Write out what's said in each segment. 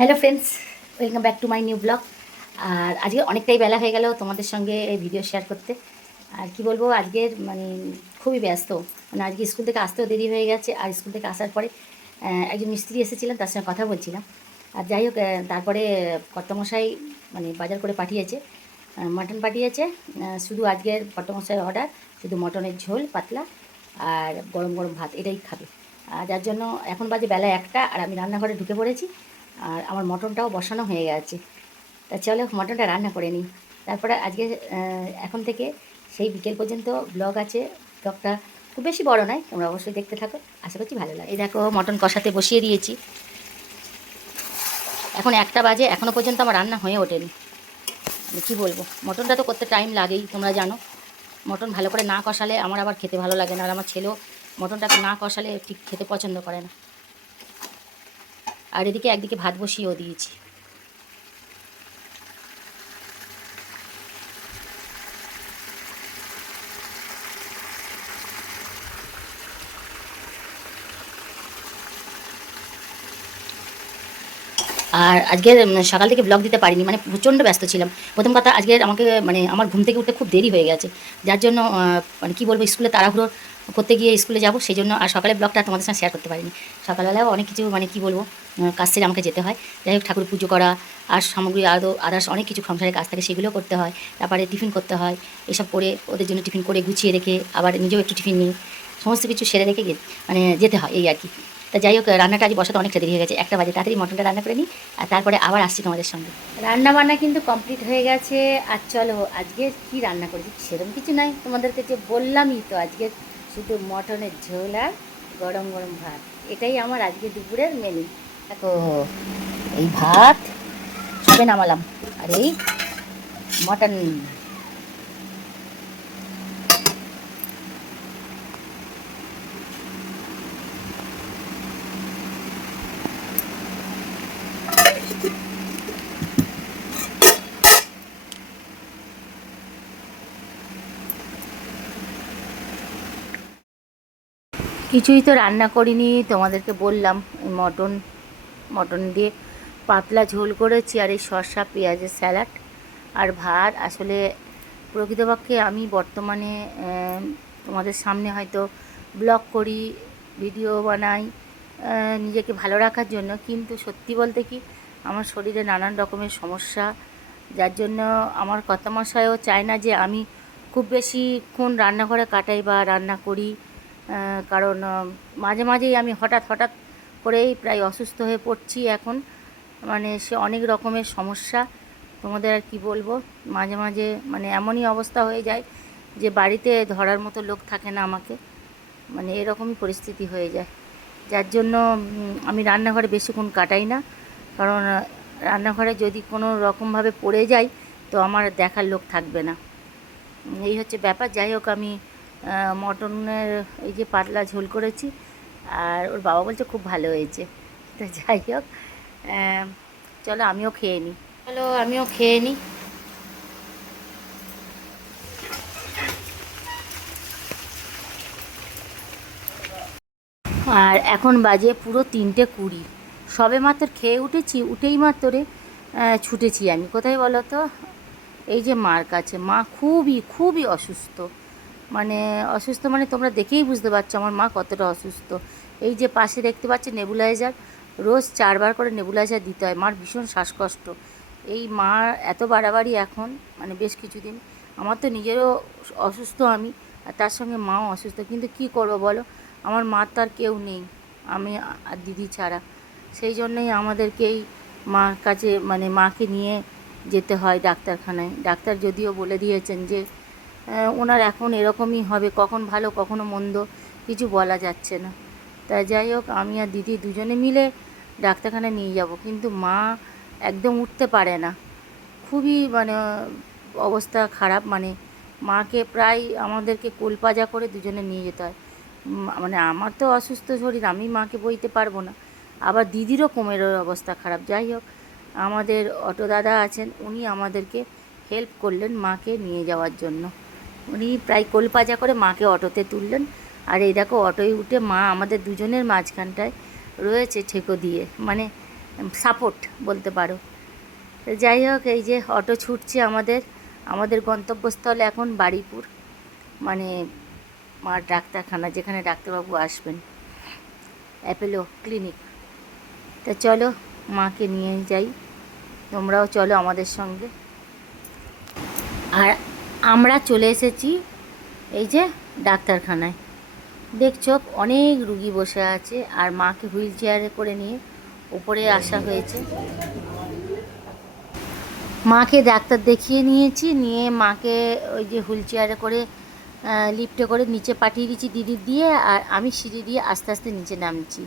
Hello friends, welcome back to my new blog. আর আজকে অনেকটাই বেলা হয়ে গেল তোমাদের সঙ্গে এই ভিডিও শেয়ার করতে। আর কি বলবো, আজকের মানে খুবই ব্যস্ত। মানে আজকে স্কুল থেকে আসতেও দেরি হয়ে গেছে। আর স্কুল থেকে আসার পরে একজন মিস্ত্রি এসেছিলেন, তার সঙ্গে কথা বলছিলাম। আর যাই হোক, তারপরে কর্তামশাই মানে বাজার করে পাঠিয়েছে, মাটন পাঠিয়েছে। শুধু আজকের কর্তামশাই অর্ডার শুধু মটনের ঝোল পাতলা আর গরম গরম ভাত, এটাই খাবে। যার জন্য এখন বাজে বেলা 1টা, আর আমি রান্নাঘরে ঢুকে পড়েছি। আর আমার মটনটাও বসানো হয়ে গেছে। তা চলো মটনটা রান্না করে নিই। তারপরে আজকে এখন থেকে সেই বিকেল পর্যন্ত ব্লগ আছে। ব্লগটা খুব বেশি বড় নয়, তোমরা অবশ্যই দেখতে থাকো, আশা করছি ভালো লাগে। এই দেখো, মটন কষাতে বসিয়ে দিয়েছি। এখন 1টা বাজে, এখনও পর্যন্ত আমার রান্না হয়ে ওঠেনি। মানে কী বলবো, মটনটা তো করতে টাইম লাগেই, তোমরা জানো। মটন ভালো করে না কষালে আমার আবার খেতে ভালো লাগে না, আর আমার ছেলেও মটনটাকে না কষালে ঠিক খেতে পছন্দ করে না। আর এদিকে একদিকে ভাত বসিয়েও দিয়েছি। আর আজকের সকাল থেকে ব্লগ দিতে পারিনি, মানে প্রচণ্ড ব্যস্ত ছিলাম। প্রথম কথা, আজকের আমাকে মানে আমার ঘুম থেকে উঠতে খুব দেরি হয়ে গেছে। যার জন্য মানে কী বলবো, স্কুলে তাড়াহুড়ো করতে গিয়ে স্কুলে যাবো, সেই জন্য আর সকালে ব্লগটা তোমাদের সঙ্গে শেয়ার করতে পারিনি। সকালবেলাও অনেক কিছু মানে কী বলবো, কাজ ছেড়ে আমাকে যেতে হয়। যাই হোক, ঠাকুর পুজো করা আর সামগ্রী আরও আদার্স অনেক কিছু সংসারের কাজ থাকে, সেগুলো করতে হয়। তারপরে টিফিন করতে হয়, এসব করে ওদের জন্য টিফিন করে গুছিয়ে রেখে আবার নিজেও একটু টিফিন নিই, সমস্ত কিছু সেরে রেখে মানে যেতে হয়, এই আর কি। তা যাই হোক, রান্নাটা আজ বসাতে অনেকটা দেরি হয়ে গেছে। 1টা বাজে, তাড়াতাড়ি মটনটা রান্না করে নিই, আর তারপরে আবার আসছি তোমাদের সঙ্গে। রান্না বান্না কিন্তু কমপ্লিট হয়ে গেছে। আর চলো আজকে কি রান্না করেছি, সেরকম কিছু নাই, তোমাদেরকে যে বললামই তো, আজকে শুধু মটনের ঝোল আর গরম গরম ভাত, এটাই আমার আজকে দুপুরের মেনু। দেখো, এই ভাত সবে নামালাম, আর এই মটন। কিছুই তো রান্না করিনি, তোমাদেরকে বললাম। এই মটন দিয়ে পাতলা ঝোল করেছি, আর এই শসা পেঁয়াজের স্যালাড আর ভাত। আসলে প্রকৃতপক্ষে আমি বর্তমানে তোমাদের সামনে হয়তো ব্লগ করি, ভিডিও বানাই নিজেকে ভালো রাখার জন্য, কিন্তু সত্যি বলতে কি, আমার শরীরে নানান রকমের সমস্যা। যার জন্য আমার কর্তামশাইও চায় না যে আমি খুব বেশিক্ষণ রান্নাঘরে কাটাই বা রান্না করি। কারণ মাঝে মাঝেই আমি হঠাৎ হঠাৎ করেই প্রায় অসুস্থ হয়ে পড়ছি এখন। মানে সে অনেক রকমের সমস্যা, তোমাদের আর কি বলবো। মাঝে মাঝে মানে এমনই অবস্থা হয়ে যায় যে বাড়িতে ধরার মতো লোক থাকে না আমাকে, মানে এরকমই পরিস্থিতি হয়ে যায়। যার জন্য আমি রান্নাঘরে বেশিক্ষণ কাটাই না, কারণ রান্নাঘরে যদি কোনো রকমভাবে পড়ে যাই তো আমার দেখার লোক থাকবে না, এই হচ্ছে ব্যাপার। যাই হোক, আমি মটনের এই যে পাতলা ঝোল করেছি, আর ওর বাবা বলছে খুব ভালো হয়েছে। তো যাই হোক, চলো আমিও খেয়ে নিই। আর এখন বাজে পুরো 3টে 20, সবে মাত্র খেয়ে উঠেছি। উঠেই মাত্রে ছুটেছি আমি কোথায় বলো তো, এই যে মার কাছে। মা খুবই খুবই অসুস্থ, মানে অসুস্থ মানে তোমরা দেখেই বুঝতে পারছো আমার মা কতটা অসুস্থ। এই যে পাশে দেখতে পাচ্ছি নেবুলাইজার, রোজ 4বার করে নেবুলাইজার দিতে হয়। মার ভীষণ শ্বাসকষ্ট। এই মা এত বাড়াবাড়ি এখন, মানে বেশ কিছুদিন। আমার তো নিজেরও অসুস্থ আমি, আর তার সঙ্গে মাও অসুস্থ, কিন্তু কি করব বলো, আমার মা তো আর কেউ নেই, আমি আর দিদি ছাড়া। সেই জন্যই আমাদেরকেই মার কাছে মানে মাকে নিয়ে যেতে হয় ডাক্তারখানায়। ডাক্তার যদিও বলে দিয়েছেন যে ওনার এখন এরকমই হবে, কখন ভালো কখনো মন্দ কিছু বলা যাচ্ছে না। তাই যাই হোক, আমি আর দিদি দুজনে মিলে ডাক্তারখানায় নিয়ে যাব, কিন্তু মা একদম উঠতে পারে না, খুবই মানে অবস্থা খারাপ। মানে মাকে প্রায় আমাদেরকে কোলপাজা করে দুজনে নিয়ে যেতে হয়। মানে আমার তো অসুস্থ শরীর, আমি মাকে বইতে পারবো না, আবার দিদিরও কোমরের অবস্থা খারাপ। যাই হোক, আমাদের অটো দাদা আছেন, উনি আমাদেরকে হেল্প করলেন মাকে নিয়ে যাওয়ার জন্য। উনি প্রায় কোলপাজা করে মাকে অটোতে তুললেন। আর এই দেখো, অটোয় উঠে মা আমাদের দুজনের মাঝখানটায় রয়েছে ঠেকো দিয়ে, মানে সাপোর্ট বলতে পারো। তো যাই হোক, এই যে অটো ছুটছে আমাদের গন্তব্যস্থল এখন বারুইপুর, মানে মার ডাক্তারখানা, যেখানে ডাক্তারবাবু আসবেন, অ্যাপোলো ক্লিনিক। তা চলো মাকে নিয়ে যাই, তোমরাও চলো আমাদের সঙ্গে। আর আমরা চলে এসেছি এই যে ডাক্তারখানায়। দেখছো অনেক রুগী বসে আছে, আর মাকে হুইল চেয়ারে করে নিয়ে উপরে আসা হয়েছে। মাকে ডাক্তার দেখিয়ে নিয়েছি, নিয়ে মাকে ওই যে হুইল চেয়ারে করে লিফটে করে নিচে পাঠিয়ে দিয়েছি দিদির দিয়ে, আর আমি সিঁড়ি দিয়ে আস্তে আস্তে নিচে নামছি।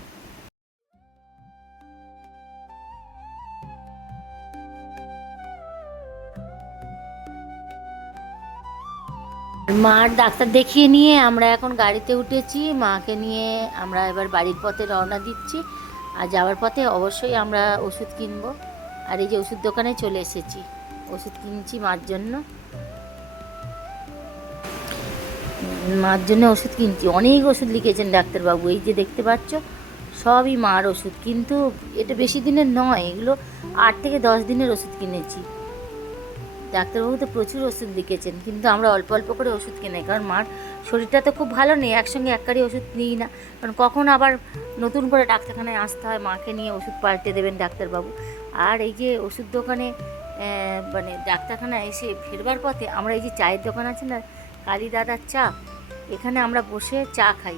মার ডাক্তার দেখিয়ে নিয়ে আমরা এখন গাড়িতে উঠেছি, মাকে নিয়ে আমরা এবার বাড়ির পথে রওনা দিচ্ছি। আর যাওয়ার পথে অবশ্যই আমরা ওষুধ কিনবো। আর এই যে ওষুধ দোকানে চলে এসেছি, ওষুধ কিনছি মার জন্য ওষুধ কিনছি। অনেক ওষুধ লিখেছেন ডাক্তারবাবু, এই যে দেখতে পাচ্ছ সবই মার ওষুধ, কিন্তু এটা বেশি দিনের নয়, এগুলো 8 থেকে 10 দিনের ওষুধ কিনেছি। ডাক্তারবাবু তো প্রচুর ওষুধ লিখেছেন, কিন্তু আমরা অল্প অল্প করে ওষুধ কিনাই, কারণ মার শরীরটা তো খুব ভালো নেই, একসঙ্গে এক কারি ওষুধ নিই না, কারণ কখন আবার নতুন করে ডাক্তারখানায় আসতে হয়, মাকে নিয়ে ওষুধ পাল্টে দেবেন ডাক্তারবাবু। আর এই যে ওষুধ দোকানে মানে ডাক্তারখানায় এসে ফেরবার পথে আমরা এই যে চায়ের দোকান আছে না, কালী দাদার চা, এখানে আমরা বসে চা খাই।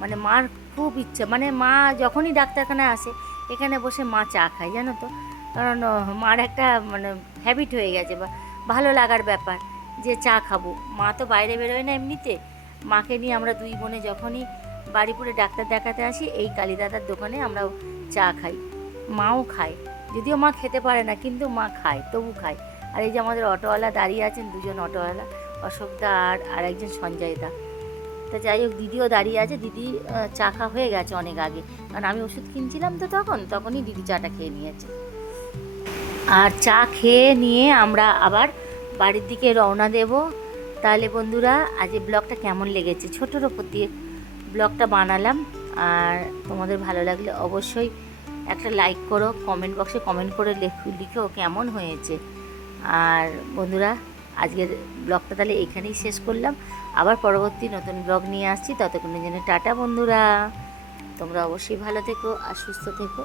মানে মার খুব ইচ্ছা, মানে মা যখনই ডাক্তারখানায় আসে এখানে বসে মা চা খায়, জানো তো, কারণ মার একটা মানে হ্যাবিট হয়ে গেছে, বা ভালো লাগার ব্যাপার যে চা খাবো। মা তো বাইরে বেরোয় না এমনিতে, মাকে নিয়ে আমরা দুই বোনে যখনই বারুইপুরে ডাক্তার দেখাতে আসি এই কালীদাদার দোকানে আমরাও চা খাই, মাও খায়, যদিও মা খেতে পারে না কিন্তু মা খায়, তবু খায়। আর এই যে আমাদের অটোওয়ালা দাঁড়িয়ে আছেন, দুজন অটোওয়ালা, অশোকদা আর একজন সঞ্জয় দা। তা যাই হোক, দিদিও দাঁড়িয়ে আছে, দিদি চা খাওয়া হয়ে গেছে অনেক আগে, কারণ আমি ওষুধ কিনছিলাম তো তখনই দিদি চাটা খেয়ে নিয়েছে। আর চা খেয়ে নিয়ে আমরা আবার বাড়ির দিকে রওনা দেব। তাহলে বন্ধুরা, আজ ব্লগটা কেমন লেগেছে, ছোটোর ওপর দিয়ে ব্লগটা বানালাম। আর তোমাদের ভালো লাগলে অবশ্যই একটা লাইক করো, কমেন্ট বক্সে কমেন্ট করে লিখো কেমন হয়েছে। আর বন্ধুরা, আজকের ব্লগটা তাহলে এখানেই শেষ করলাম, আবার পরবর্তী নতুন ব্লগ নিয়ে আসছি, ততক্ষণের জন্য টাটা বন্ধুরা, তোমরা অবশ্যই ভালো থেকো আর সুস্থ থেকো।